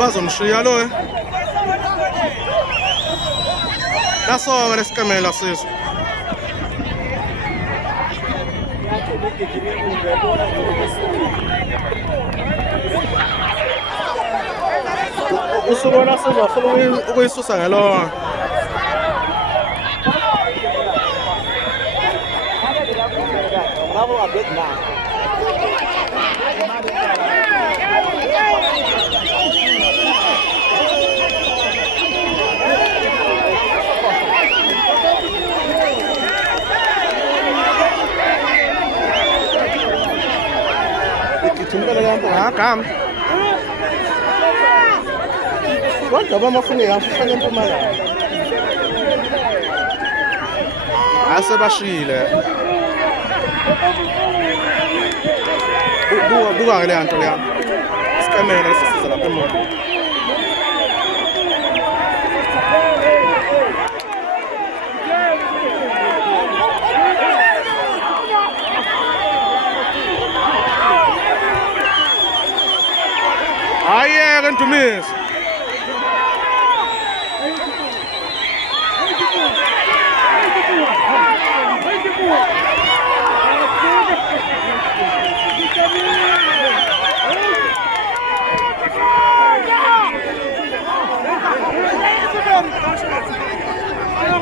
bazomshiya lo lasoka lesikamela sizwe usubona sizafuna ukuyisusa ngelona Kam. Kodwa bamafune yafana eMpumalanga. Asebashile. Buka ke le nto leya. Isikamela esisiza lapha emuva. Ayeke Ndumisi. Thank you.